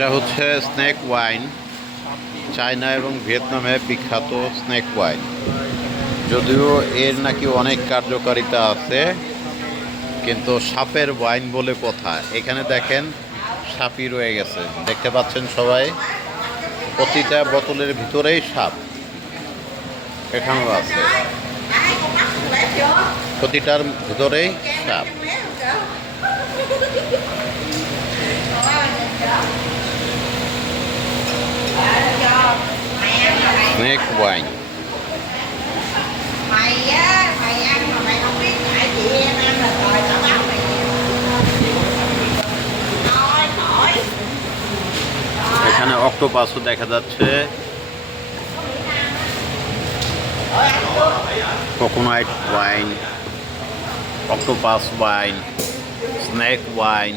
এটা হচ্ছে snake wine, China এবং ভিয়েতনামে বিখ্যাত স্নেক ওয়াইন। যদিও এর নাকি অনেক কার্যকারিতা আছে, কিন্তু সাপের ওয়াইন বলে কথা। এখানে দেখেন, সাপই রয়ে গেছে। দেখতে পাচ্ছেন সবাই, প্রতিটা বোতলের ভিতরেই সাপ এখানেও আছে। প্রতিটার ভিতরেই সাপ। Thôi khỏi. এখানে অক্টোপাসও দেখা যাচ্ছে। Coconut wine octopus wine snake wine